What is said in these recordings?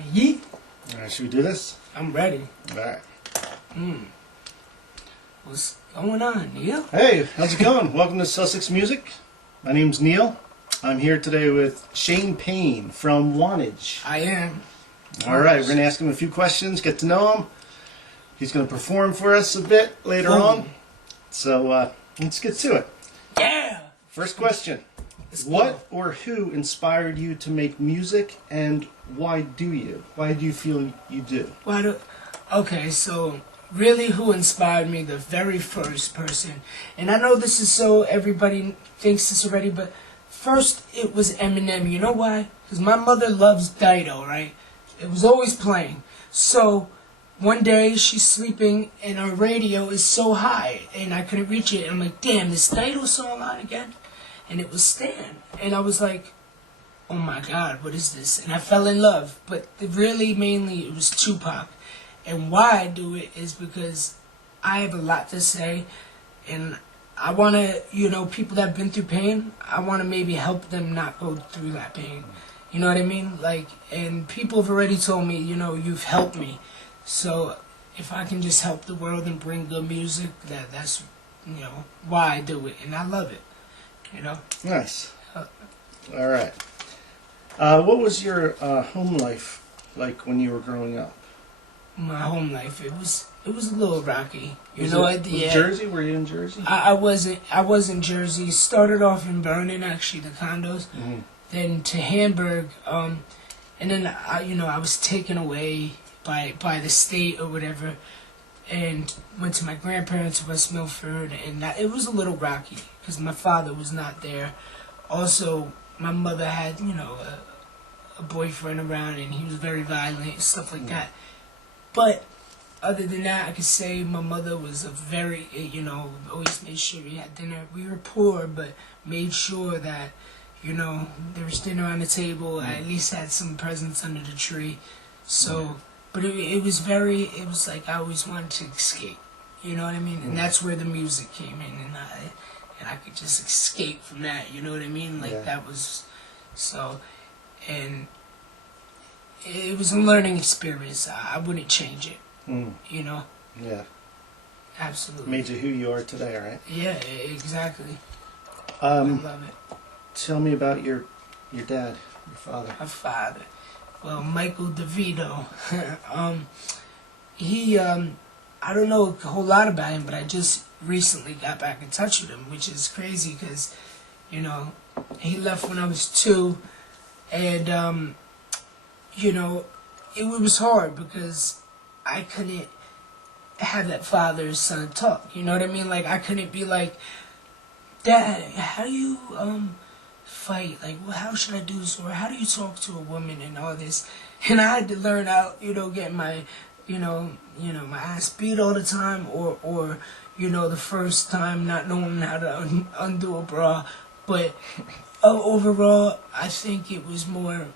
Yeet. Alright, should we do this? I'm ready. Alright. What's going on, Neil? Hey, how's it going? Welcome to Sussex Music. My name's Neil. I'm here today with ShaYnePaYne from Wantage. I am. Alright, we're going to ask him a few questions, get to know him. He's going to perform for us a bit later on. So, let's get to it. Yeah! First question. What or who inspired you to make music, and why do you? Why do you feel you do? Okay, so really who inspired me, the very first person, and I know this is so everybody thinks this already, but first it was Eminem. You know why? Because my mother loves Dido, right? It was always playing. So one day she's sleeping and our radio is so high and I couldn't reach it. And I'm like, damn, this Dido song on again? And it was Stan. And I was like, oh my God, what is this? And I fell in love. But really, mainly, it was Tupac. And why I do it is because I have a lot to say. And I want to, people that have been through pain, I want to maybe help them not go through that pain. You know what I mean? Like, and people have already told me, you've helped me. So if I can just help the world and bring good music, that's, why I do it. And I love it. Nice. All right. What was your home life like when you were growing up? My home life, it was a little rocky. Was Jersey? Were you in Jersey? I was in Jersey. Started off in Vernon, actually, the condos. Mm-hmm. Then to Hamburg, and then I was taken away by the state or whatever, and went to my grandparents' West Milford, and it was a little rocky because my father was not there. Also, my mother had a boyfriend around, and he was very violent, stuff like that. But other than that, I could say my mother was a very, always made sure we had dinner. We were poor, but made sure that, there was dinner on the table. I at least had some presents under the tree. So, but it was like I always wanted to escape. You know what I mean? And that's where the music came in, and I could just escape from that. You know what I mean? Like that was so, and it was a learning experience. I wouldn't change it. Yeah. Absolutely. Made you who you are today, right? Yeah, exactly. I love it. Tell me about your dad, your father. My father. Well, Michael DeVito. He, I don't know a whole lot about him, but I just recently got back in touch with him, which is crazy because, he left when I was 2, and, it was hard because I couldn't have that father-son talk, you know what I mean? Like, I couldn't be like, Dad, how do you, fight? Like, well, how should I do this? Or how do you talk to a woman and all this? And I had to learn out, getting my, my ass beat all the time, or the first time not knowing how to undo a bra. But overall, I think it was more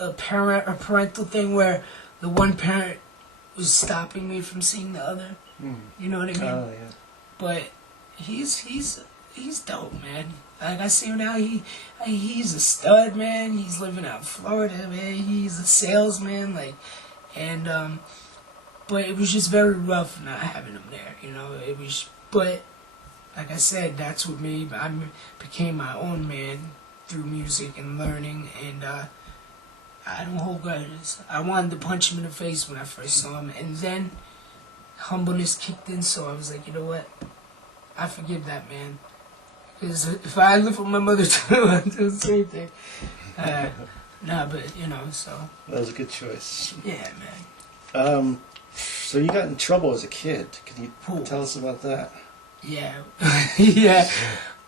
a parental thing where the one parent was stopping me from seeing the other. You know what I mean? Oh, yeah. But he's dope, man. Like, I see him now, he's a stud, man. He's living out in Florida, man. He's a salesman, but it was just very rough not having him there, It was, but like I said, that's what made I became my own man through music and learning, and I don't hold grudges. I wanted to punch him in the face when I first saw him, and then humbleness kicked in, so I was like, you know what? I forgive that man. Because if I live with my mother too, I'd do the same thing. So. That was a good choice. Yeah, man. So you got in trouble as a kid. Can you tell us about that? Yeah. Yeah.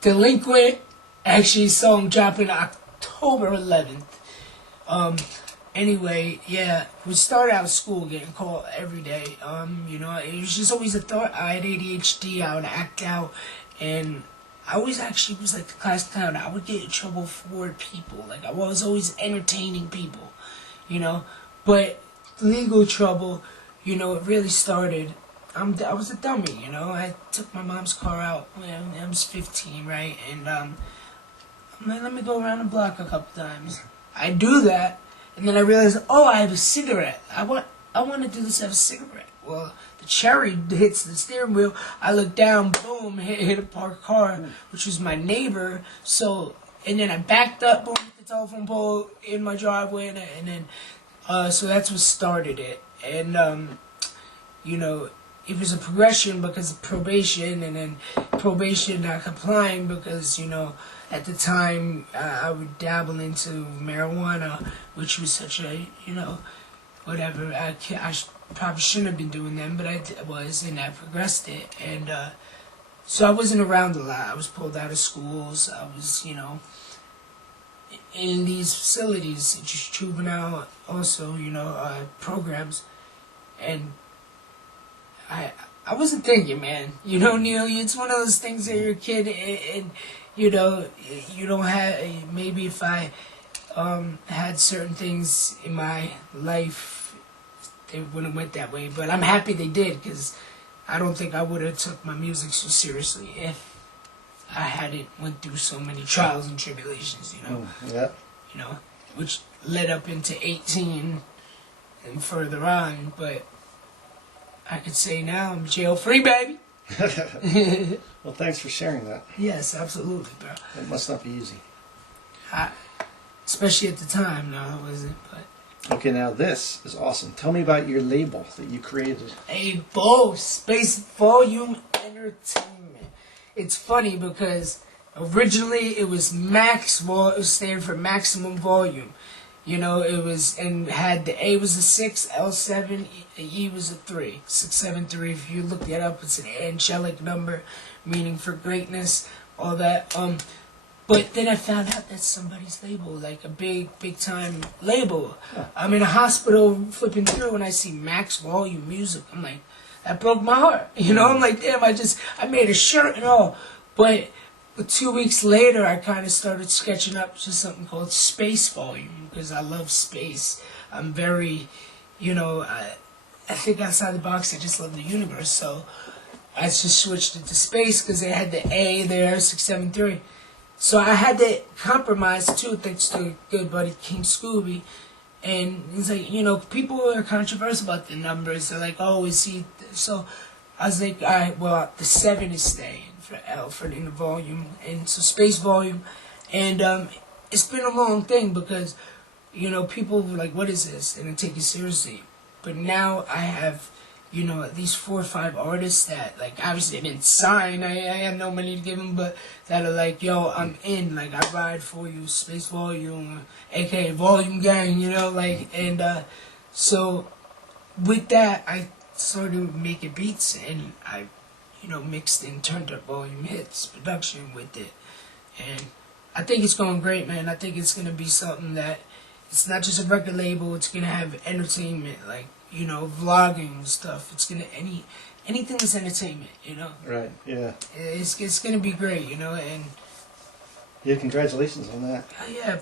Delinquent. Actually saw him dropping October 11th. Anyway, yeah, we started out school getting called every day. It was just always a thought. I had ADHD, I would act out, and I always actually was like the class clown. I would get in trouble for people. Like, I was always entertaining people, But legal trouble, it really started. I was a dummy, I took my mom's car out when I was 15, right? And I'm like, let me go around the block a couple times. I do that, And then I realized, oh, I have a cigarette. I want to do this as a cigarette. Well, the cherry hits the steering wheel. I look down, boom, hit a parked car, which was my neighbor. So, and then I backed up, boom, hit the telephone pole in my driveway, and then, so that's what started it. And, you know, it was a progression because of probation, and then probation not complying because, you know, at the time I would dabble into marijuana, which was such a, you know, whatever. I probably shouldn't have been doing them, but I was, and I progressed it. And so I wasn't around a lot. I was pulled out of schools. I was, you know, in these facilities, just juvenile also, you know, programs. And I wasn't thinking, man. You know, Neil, it's one of those things that you're a kid and you know, you don't have, maybe if I had certain things in my life, they wouldn't have went that way. But I'm happy they did, because I don't think I would have took my music so seriously if I hadn't went through so many trials and tribulations, you know. Yeah. You know, which led up into 18 and further on, but I could say now I'm jail free, baby. Well, thanks for sharing that. Yes, absolutely, bro. It must not be easy. Especially at the time, no, it wasn't. But Okay, now this is awesome. Tell me about your label that you created. a Bo Space Volume Entertainment. It's funny because originally it was Max. Well, it was standing for maximum volume. You know, it was, and had the A was a 6, L7, E was a 3, 673. If you look that up, it's an angelic number, meaning for greatness, all that. But then I found out that's somebody's label, like a big time label. I'm in a hospital flipping through and I see Max Volume Music. I'm like, that broke my heart. You know, I'm like, damn, I made a shirt and all. But 2 weeks later, I kind of started sketching up to something called Space Volume, because I love space. I'm very, you know, I think outside the box. I just love the universe. So I just switched it to space because they had the A there, 673. So I had to compromise too, thanks to a good buddy, King Scooby. And he's like, you know, people are controversial about the numbers. They're like, oh, is he? So I was like, all right, well, the 7 is staying for Alfred in the volume, and so space volume. And it's been a long thing because, you know, people were like, what is this? And they take it seriously. But now I have, you know, at least 4 or 5 artists that, like, obviously they didn't sign. I had no money to give them, but that are like, yo, I'm in. Like, I ride for you, Space Volume, aka Volume Gang, you know, like, and so with that, I started making beats, and I, you know, mixed and turned up volume hits, production with it. And I think it's going great, man. I think it's going to be something that, it's not just a record label, it's going to have entertainment, like, you know, vlogging stuff. It's going to, anything that's entertainment, you know. Right, yeah. It's going to be great, you know, and Yeah, congratulations on that. yeah,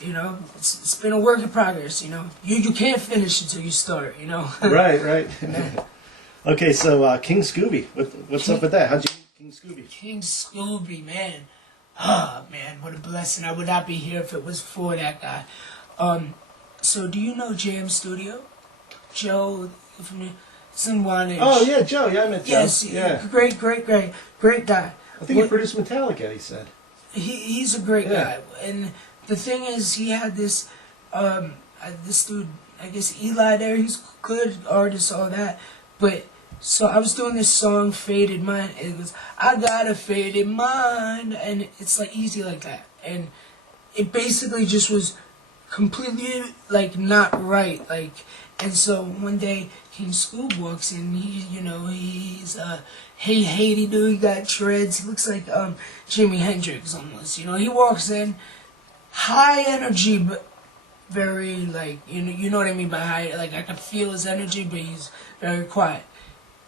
you know, it's been a work in progress, you know. You can't finish until you start, you know. Right. Okay, so King Scooby, what's up with that? How'd you meet King Scooby? King Scooby, man. Ah, man, what a blessing. I would not be here if it was for that guy. So do you know Jam Studio? Joe from Sunwanage. Oh, yeah, Joe. Yeah, I met Joe. Yes, yeah. Great guy. I think he produced Metallica, he said. He's a great guy. And the thing is, he had this, this dude, I guess Eli there, he's a good artist, all that. But, so I was doing this song, Faded Mind. It was, I got a faded mind. And it's like easy like that. And it basically just was completely, like, not right. Like, and so one day, King Scoob walks in, he, you know, he's, hey, Haiti dude, he got dreads, he looks like, Jimi Hendrix almost, you know, he walks in, high energy, but very, like, you know what I mean by high, like, I can feel his energy, but he's very quiet.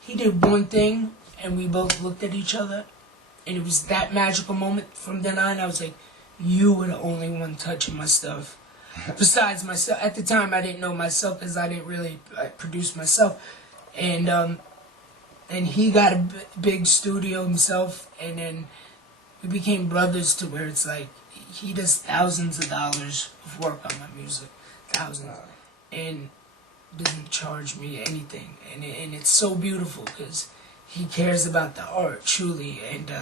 He did one thing, and we both looked at each other, and it was that magical moment. From then on, I was like, you were the only one touching my stuff. Besides myself, at the time I didn't know myself because I didn't really produce myself, and he got a big studio himself, and then we became brothers to where it's like he does thousands of dollars of work on my music, thousands, and doesn't charge me anything, and it's so beautiful because he cares about the art truly, and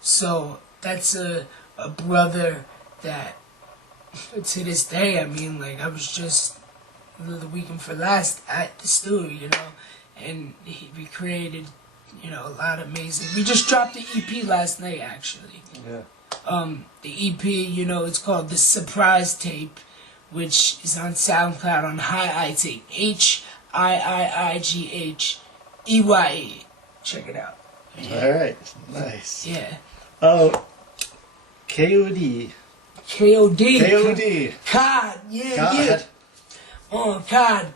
so that's a brother that to this day, I mean, like I was just the weekend for last at the studio, you know, and we created, you know, a lot of amazing. We just dropped the EP last night, actually. Yeah. The EP, you know, it's called The Surprise Tape, which is on SoundCloud on Hi Tape. HIIIGHEYE. Check it out. Yeah. All right. Nice. Yeah. Oh, KOD. KOD. KOD. God. Yeah. God. Yeah. Oh, God.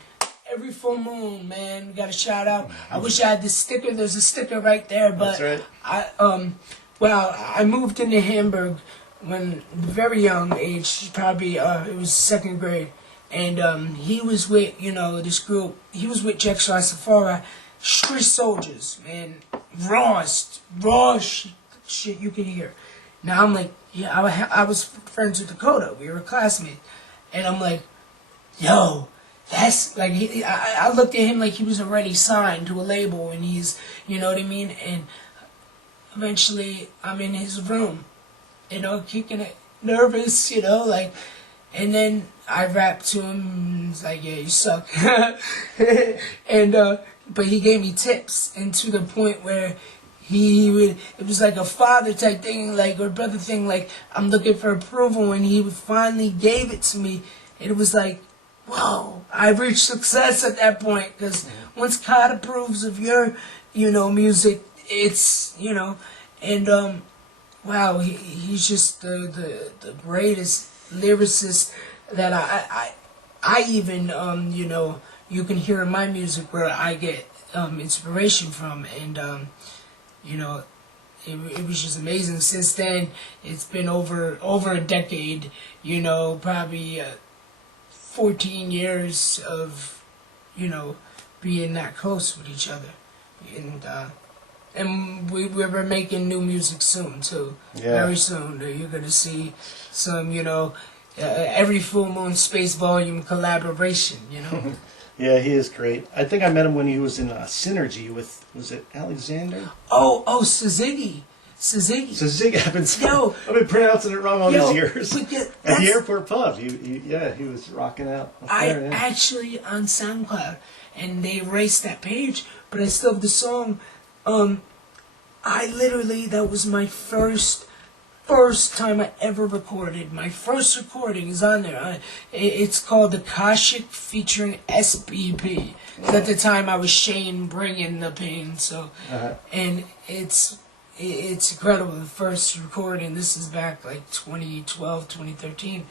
Every full moon, man. Got a shout out. I wish I had this sticker. There's a sticker right there, but That's right. I moved into Hamburg when very young age, probably it was second grade, and he was with, you know, this group. He was with Jack Safari, street soldiers, man, raw shit you can hear. Now I'm like, yeah, I was friends with Dakota. We were classmates, and I'm like, yo. That's like I looked at him like he was already signed to a label, and he's, you know what I mean. And eventually, I'm in his room, you know, kicking it, nervous, you know, like. And then I rapped to him. And he's like, "Yeah, you suck," and but he gave me tips, and to the point where he would. It was like a father type thing, like, or brother thing, like I'm looking for approval, and he would finally gave it to me, and it was like. Whoa, I've reached success at that point, because once God approves of your, you know, music, it's, you know, and, wow, he's just the greatest lyricist that I even, you know, you can hear in my music where I get inspiration from, and, you know, it was just amazing. Since then, it's been over a decade, you know, probably 14 years of, you know, being that close with each other, and we're making new music soon too. Yeah. Very soon. You're gonna see some, you know, every full moon space volume collaboration. You know. Yeah, he is great. I think I met him when he was in Synergy with, was it Alexander? Oh, Suzuki. Suzuki. I've been pronouncing it wrong all these years. At the airport pub, he was rocking out. Actually on SoundCloud, and they erased that page, but I still have the song. That was my first time I ever recorded. My first recording is on there. It's called The Kashik featuring SBP. At the time I was ShaYne bringing the pain, so and it's incredible. The first recording, this is back like 2012, 2013.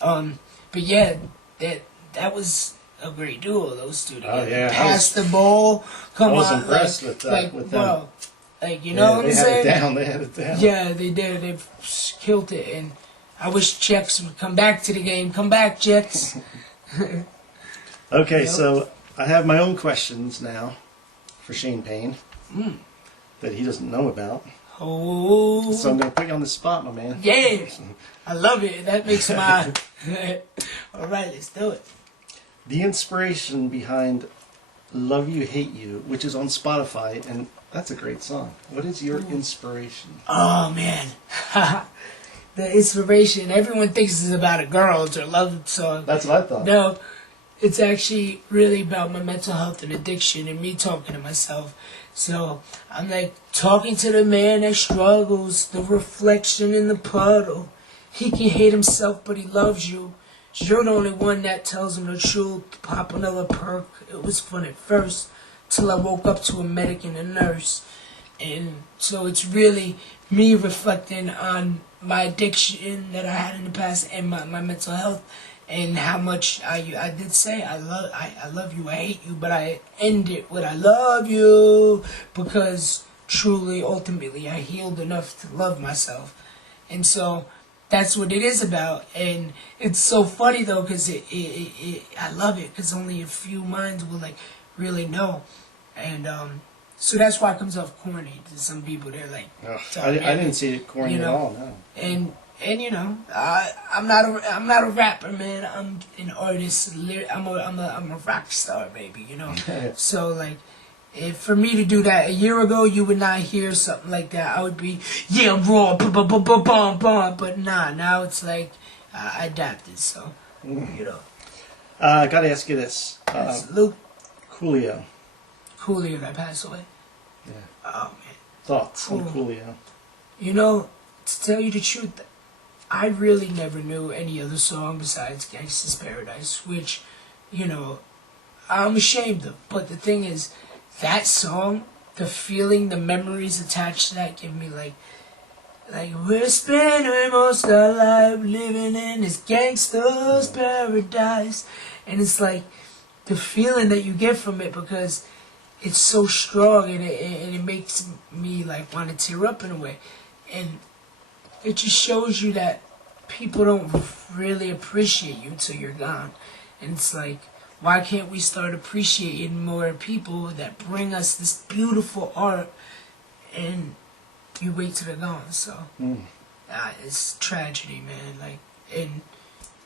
But yeah, that was a great duo, those two together. Oh, yeah. Pass the ball, come on. I was impressed with them. Bro, like, you know what I'm saying? They had it down. Yeah, they did. They killed it, and I wish Jex would come back to the game. Come back, Jex. Okay, so I have my own questions now for ShaYnePaYne. That he doesn't know about. Oh. So I'm going to put you on the spot, my man. Yeah. I love it. That makes my... All right, let's do it. The inspiration behind Love You, Hate You, which is on Spotify, and that's a great song. What is your inspiration? Oh, man. The inspiration, everyone thinks it's about a girl. It's a love song. That's what I thought. No, it's actually really about my mental health and addiction and me talking to myself. So I'm like talking to the man that struggles, the reflection in the puddle. He can hate himself, but he loves you. You're the only one that tells him the truth. Pop another perk. It was fun at first, till I woke up to a medic and a nurse. And so it's really me reflecting on my addiction that I had in the past and my mental health. And how much I did say I love you, I hate you, but I end it with I love you, because truly, ultimately, I healed enough to love myself. And so that's what it is about. And it's so funny though, because I love it, because only a few minds will like really know. And so that's why it comes off corny to some people. They're like, I didn't see it corny, you know, at all. No. And And you know, I'm not a rapper, man. I'm an artist. I'm a rock star, baby. You know. So like, if for me to do that a year ago, you would not hear something like that. I would be raw, but nah. Now it's like I adapted. So you know. I gotta ask you this. Luke Coolio. Coolio that passed away. Yeah. Oh man. Thoughts on Coolio? You know, to tell you the truth, I really never knew any other song besides Gangsta's Paradise, which, you know, I'm ashamed of. But the thing is, that song, the feeling, the memories attached to that give me like we're spending most of our life living in this gangsta's paradise. And it's like the feeling that you get from it, because it's so strong, and it makes me like want to tear up in a way. And it just shows you that people don't really appreciate you until you're gone. And it's like, why can't we start appreciating more people that bring us this beautiful art, and you wait till they're gone? So it's tragedy, man. Like, and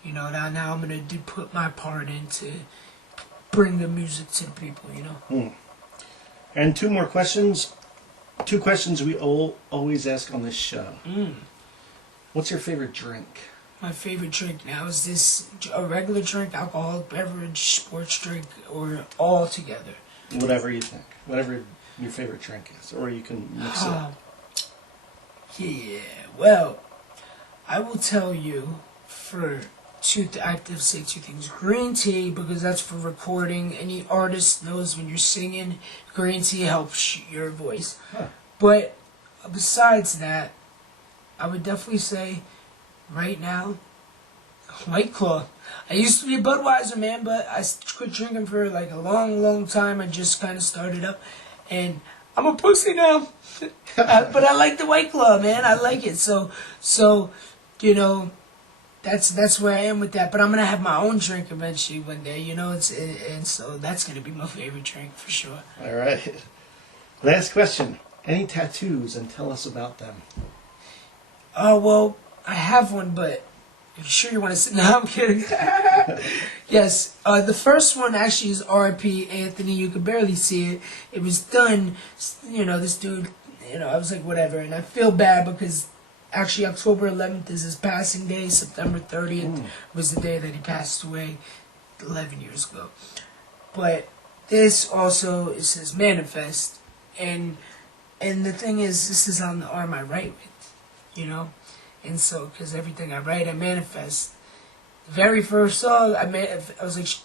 you know, now I'm gonna put my part in to bring the music to the people, you know. And two more questions. Two questions we always ask on this show. What's your favorite drink? My favorite drink now, is this a regular drink, alcoholic beverage, sports drink, or all together? Whatever you think. Whatever your favorite drink is. Or you can mix it up. Yeah, well, I will tell you for I have to say two things. Green tea, because that's for recording. Any artist knows when you're singing, green tea helps your voice. But besides that, I would definitely say, right now, White Claw. I used to be a Budweiser man, but I quit drinking for like a long time. I just kind of started up, and I'm a pussy now. But I like the White Claw, man. I like it. So you know, that's where I am with that. But I'm gonna have my own drink eventually one day, you know. And so that's gonna be my favorite drink for sure. All right. Last question. Any tattoos, and tell us about them. Oh, well, I have one, but if you're sure you want to sit... No, I'm kidding. Yes, the first one actually is R.I.P. Anthony. You could barely see it. It was done, you know, this dude, you know, I was like, whatever. And I feel bad because actually October 11th is his passing day. September 30th was the day that he passed away 11 years ago. But this also, it says manifest. And the thing is, this is on the arm I write with, you know? And so, because everything I write, I manifest. The very first song, I was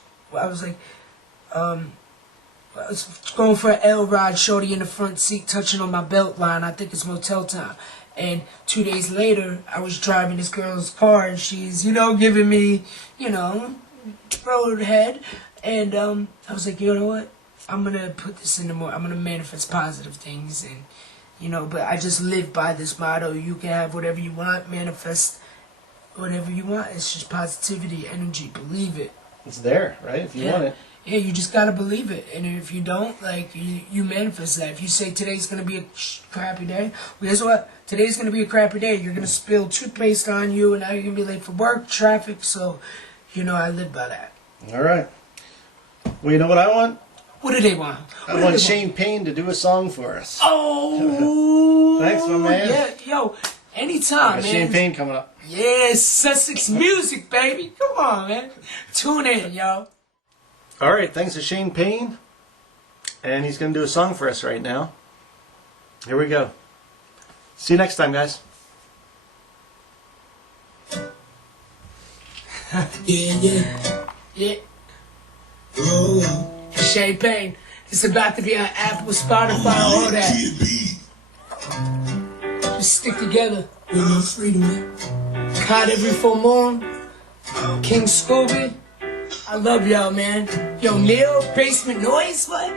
going for an L-Rod, shorty in the front seat, touching on my belt line. I think it's Motel Time. And 2 days later, I was driving this girl's car, and she's, you know, giving me, you know, road head. And I was like, you know what? I'm going to put this into more, I'm going to manifest positive things. And, you know, but I just live by this motto. You can have whatever you want, manifest whatever you want. It's just positivity, energy, believe it. It's there, right? If you want it. Yeah, you just gotta believe it. And if you don't, like, you manifest that. If you say today's gonna be a crappy day, well, guess what? Today's gonna be a crappy day. You're gonna spill toothpaste on you, and now you're gonna be late for work, traffic. So, you know, I live by that. All right. Well, you know what I want? What do they want? I want ShaYnePaYne to do a song for us. Oh! Thanks, my man. Yeah, yo, anytime, man. ShaYnePaYne coming up. Yes, Sussex music, baby. Come on, man. Tune in, yo. All right, thanks to ShaYnePaYne. And he's going to do a song for us right now. Here we go. See you next time, guys. Yeah. Oh. ShaYnePaYne. It's about to be on Apple, Spotify, all that. Just stick together. With no freedom, man. Caught every full moon. King Scooby. I love y'all, man. Yo, Neil, basement noise, what?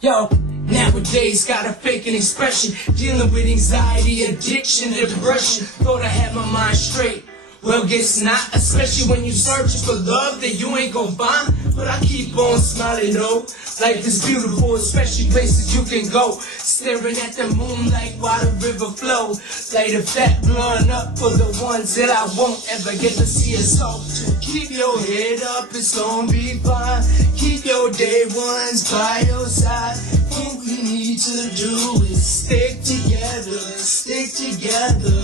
Yo, nowadays got a faking expression. Dealing with anxiety, addiction, depression. Thought I had my mind straight. Well, guess not, especially when you searching for love that you ain't gon' find. But I keep on smiling, though. Life is beautiful, especially places you can go. staring at the moonlight while the river flow. Light a fat blunt up for the ones that I won't ever get to see us off. Keep your head up, it's gonna be fine. Keep your day ones by your side. All we need to do is stick together, stick together.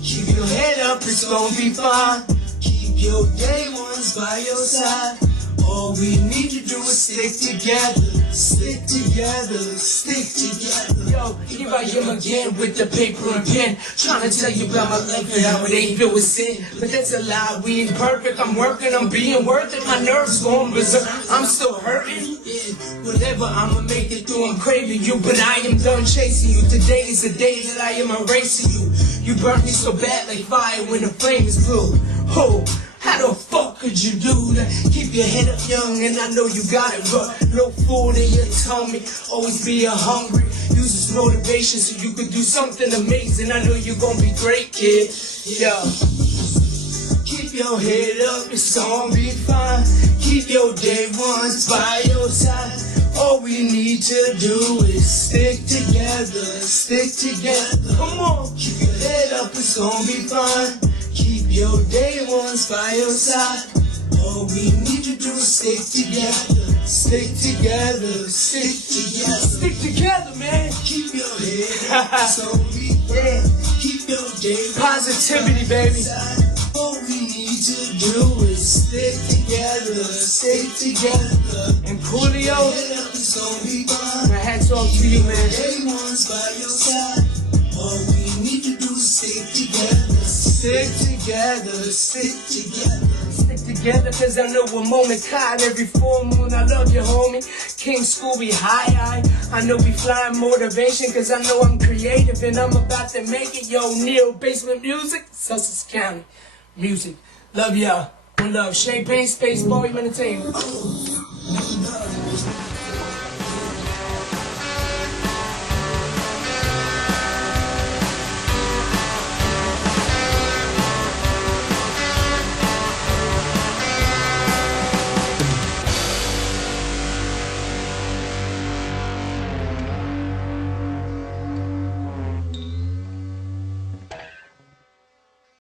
Keep your head up, it's gonna be fine. Keep your day ones by your side. All we need to do is stick together, stick together, stick together. Yo, here I am again with the paper and pen, trying to tell you about my life and how it ain't filled with sin. But that's a lie, we ain't perfect, I'm working, I'm being worth it. My nerves going berserk, I'm still hurting. Yeah, whatever, I'ma make it through, I'm craving you, but I am done chasing you. Today is the day that I am erasing you. You burnt me so bad like fire when the flame is blue. Oh, how the fuck could you do that? Keep your head up young and I know you got it, but no food in your tummy, always be hungry. Use this motivation so you could do something amazing. I know you're gonna be great, kid. Yeah. Keep your head up, it's gonna be fine. Keep your day ones by your side. All we need to do is stick together, stick together. Come on, keep your head up, it's gonna be fine. Keep your day ones by your side. All we need to do is stick together, stick together, stick together. Stick together, man. Keep your head up, it's gonna be fine. Keep your day positivity, baby. All we need to do is stick together, stick together. And Coolio, my hat's off to you, man. Day ones by your side. All we need to do is stick together, stick together, stick together. Stick together, cause I know a moment caught every full moon. I love you, homie. King Scooby, high. I know we flying motivation, cause I know I'm creative and I'm about to make it. Yo, Neil, basement music, Sussex County. Music. Love y'all. One love. ShaYnePaYne, Space Ball, Entertainment.